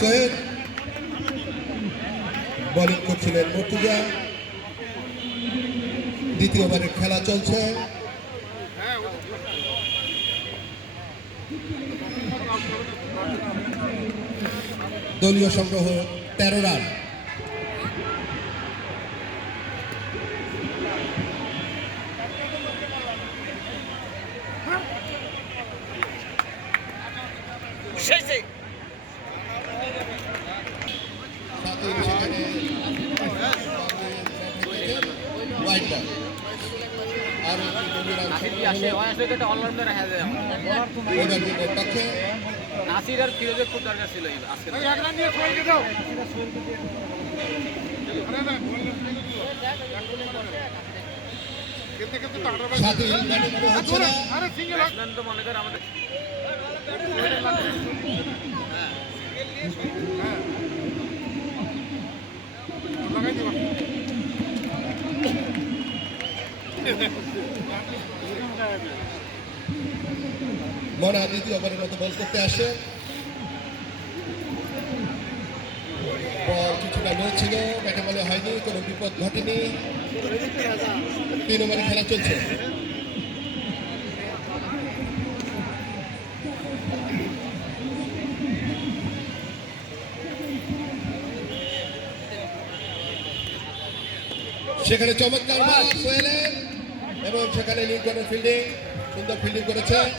Sohel bowling করছিলেন মর্তুজা। দ্বিতীয় ওভারের খেলা চলছে। দলীয় সংগ্রহ 13 রান। নাসির আর ফিরোজের খুব দরকার ছিল আজকে। তো মনে কর আমাদের মনা দ্বিতীয় ওভারের মতো বল করতে আসে। বল কিছুটা লো ছিল, ব্যাটে বলে হয়নি, কোনো বিপদ ঘটেনি। 3 ওভারে খেলা চলছে। সেখানে চমৎকার সোহেলের এবং সেখানে লিঙ্কনের ফিল্ডিং, সুন্দর ফিল্ডিং করেছে।